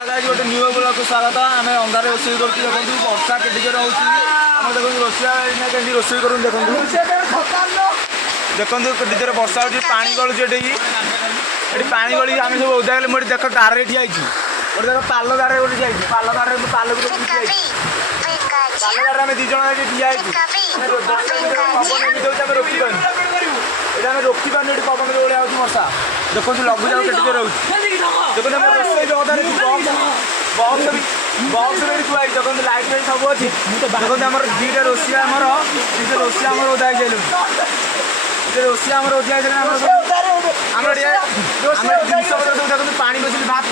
गोटे new blog को स्वागत आम अंधार रोषे कर वर्षा के रोचे आम देखो रोषिया के रोषे कर देखो देखो वर्षा हो पा गलुचे ये पा गली आम सब ओदा गले देख गारे ठिया गोटे देख पाल गारे गोटे जाइए पाल गारे पाल पाल गारे आम दीज ठिया पवन रोकी ये आम रोकी पाने पवन जो भाई वर्षा देखो लघुचाप के रोचे देखो रोषे बक्स भी थुआ देखो लाइट फाइट सब अच्छी देखो आम दुईटा रोषिया आमर रोषिया आम ओदा जाइलु रोषिया आम ओदा आम जिनस देखो पानी बस भात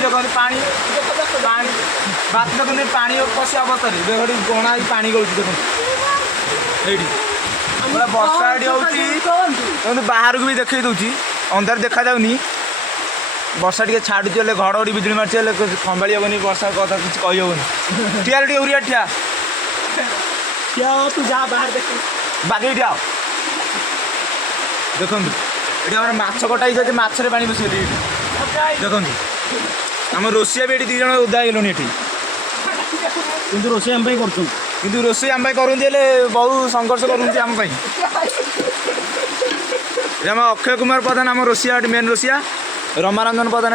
देखो पानी भात देखो पानी पशा अवस्था देखो गणा पानी गलुच देखो ये वर्षा ये हो बाहर को भी देखे दूसरी अंधार देखा जाऊनी वर्षा टे छाड़ुची घड़घड़ी बिजुली मार्ची खंभाड़ी हेनी वर्षा कथा किसी कही हेनी ठिया उरिया ठिया तू जा बाहर देख बागे ठिया देखो ये आम माछ कटा ही मछरे पानी बस देखो आम रोषिया भी ये दीज ओदा गलुनी कि रोषे आम कि रोषे आम करते बहुत संघर्ष करम अक्षय कुमार प्रधान आम रोषिया मेन रोषिया रमानंदन प्रधान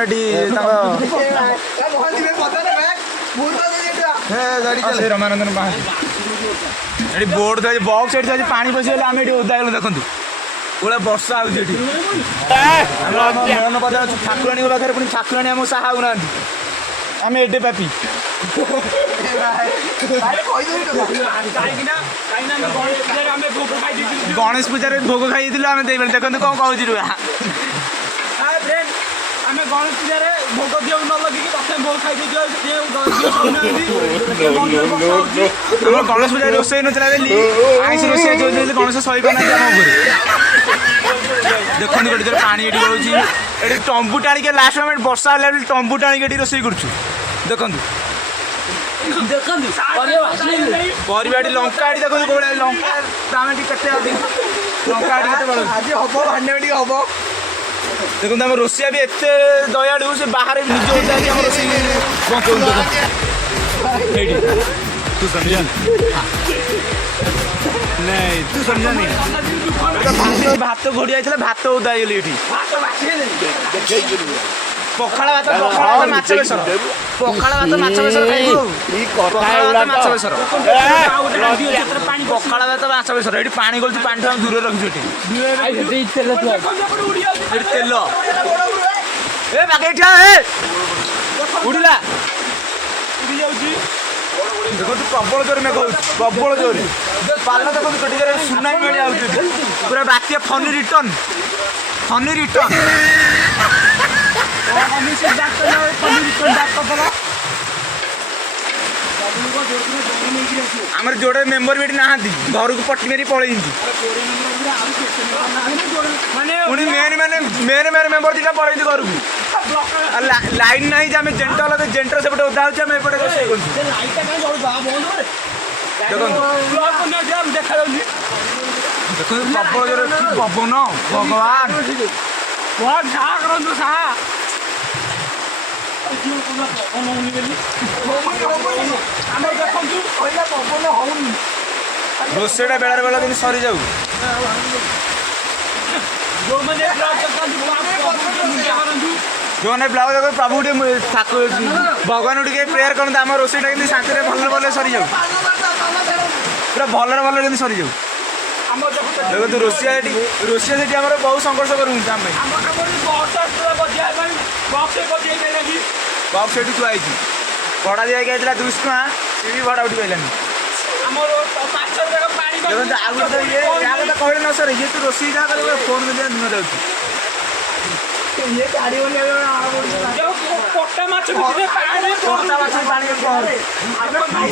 रमानंदन ये बोर्ड थी बक्स ये पानी पशिगले आम ये ओदा गलु देखो पूरा वर्षा होती मेन पदार ठाकुराणी पाखे पुणी ठाकुराणी आम साहा ना आम एडे पापी गणेश पूजा भोग खाई आम देखो कौन कहूँ आम गणेश पूजा भोग दियो न लगे भोग खाई गणेश पूजा रोषे ना आईस रोषे गणेश सही पाना देखो गोटे पानी ये गलुची टम्बू टाणी लास्ट मोमेंट वर्षा टम्बू टाणी रोषे कर देखो परिवार लंका देखो लंका दाम लंका आज हम भांडे हम देखो आम रोषिया भी एत दयालु से बाहर निज ओदा रोषे तू समझा नहीं तू समझा नहीं भात घोड़ी आई भात ओदा ये पखाड़ भात माछ बेसर पखाड़ भात माछ बेसर माछ बेसर पखाड़ भात माछ बेसर ये पानी गलुची पानी ठार दूर रखी तेल ए बागे उड़िला उड़ी जाऊँ देखो प्रबल जोर मेघ प्रबल जोर पाल देखो गोटे सुना मिल पूरा बात्या फनी रिटर्न आमर जोड़े मेम्बर भी ना घर को पट्टी मेरी पड़े मेन मेम्बर दीटा पड़े घर को लाइन ना आम जेंटर जेंटर सेपटे ओदा देखो प्रबल जोर पवन भगवान रोषेटा बेलार बेला दिन सरी जाऊ जो मैंने ब्लाउज देखो प्रभु भगवान टे प्रेयर करते आम रोषेटा कि शांति भल भले सरी जाऊ पूरा भलर भल सरी जाऊ देखो तो रोषिया से बहुत संघर्ष करूँ बक्स ये थुआई भड़ा दिया गया 200 टका सी भी भड़ा उठी पाइलानी कहले न सर ये तो रोषे जहाँ कर फोन में दिन जाऊँ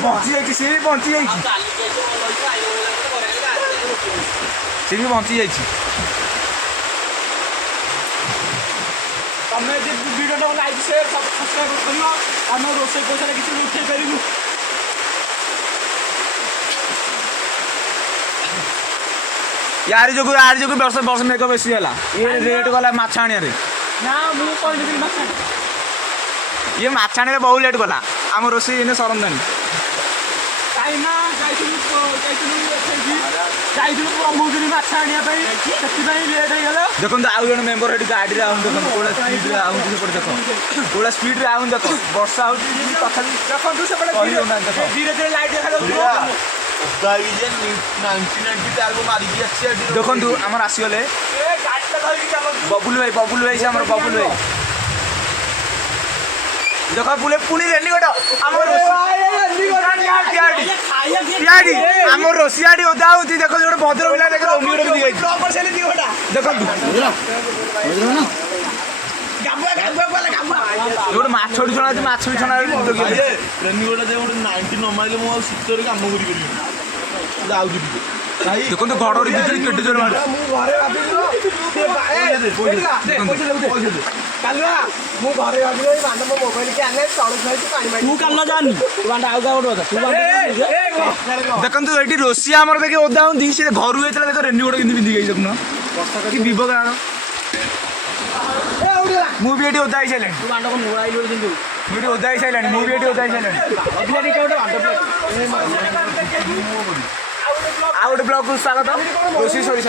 बची सी भी बची सी भी बची जा तमें वीडियो लाइक शेयर सब्सक्राइब कर आम रोषे पैसा किसी उठे पारू यार जो वर्ष वर्ष मेघ बेसी है ये रेट गला माछ आने ना ଇଏ ମାଛ ଆଣିଲେ ବହୁ ଲେଟ୍ କଲା ଆମ ରୋଷେଇ ଏଇନେ ସରନ୍ତାନି। ଯାଇଥିଲୁ ବ୍ରହ୍ମଗିରି ମାଛ ଆଣିବା ପାଇଁ ସେଥିପାଇଁ ଲେଟ୍ ହେଇଗଲା। ଦେଖନ୍ତୁ ଆଉ ଜଣେ ମେମ୍ବର ଏଠି ଗାଡ଼ିରେ ଆଉନି ଦେଖନ୍ତୁ କୋଉଭଳିଆ ସ୍ପିଡ୍ରେ ଆଉନି ସେପଟେ ଦେଖ କୋଉଭଳିଆ ସ୍ପିଡ୍ରେ ଆଉନି ଦେଖ ବର୍ଷା ହେଉଛି ତଥାପି ଦେଖନ୍ତୁ ସେପଟେ ଧୀରେ ଧୀରେ ଲାଇଟ୍ ଦେଖାଯାଉଛି। ଦେଖନ୍ତୁ ଆମର ଆସିଗଲେ ବବୁଲ ଭାଇ ସେ ଆମର ବବୁଲ ଭାଇ ଦେଖ ପୁଣି ରେନିକୋଟ ଆମ ରୋଷିଆଟି ଓଦା ହଉଛି ଦେଖ ଗୋଟେ ଭଦ୍ର ପିଲା ଦେଖ ରେନିକୋଟ ପିନ୍ଧି ଯାଇଛି ଦେଖନ୍ତୁ ଗୋଟେ ମାଛ ଛଣା ଅଛି ମାଛ ବି ଛଣା ରେନିକୋଟ ଗୋଟେ 90 ନ ମାରିଲେ ମୁଁ ଆଉ ଶୀତରେ କାମ କରିପାରିବିନି ଯାଉଛି ଟିକେ ଦେଖନ୍ତୁ ଘଡଘଡି ବିଜୁଳି କେତେ ଜୋର ମାରୁଛି। ମୁଁ ଘରେ ଭାବିଲି ବାଣ୍ଡ ମୋ ମୋବାଇଲ କି ଆଣିଲେ ତଳୁ ଖାଇଛି ପାଣି ମାରି ତୁ କାଲ ଜାନି ତୁ ବାଣ୍ଡ ଆଉ କାହା ଗୋଟେ କଥା ଦେଖନ୍ତୁ ଏଠି ରୋଷିଆ ଆମର ଦେଖି ଓଦା ହୁଅନ୍ତି ସେ ଘରୁ ହେଇଥିଲା ଦେଖ ରେନିକୋଟ କିନ୍ତୁ ପିନ୍ଧିକି ଯାଇଛି ଦେଖୁନ କି ବିପଦ ଆଣ ମୁଁ ବି ଏଠି ଓଦା ହେଇସାରିଲାଣି ମୁଁ ଏଠି ଓଦା ହେଇସାରିଲାଣି ମୁଁ ବି ଏଠି ଓଦା ହେଇସାରିଲାଣି ଆଉ ଗୋଟେ ବ୍ଲଗକୁ ସ୍ୱାଗତ ରୋଷେଇ ସରି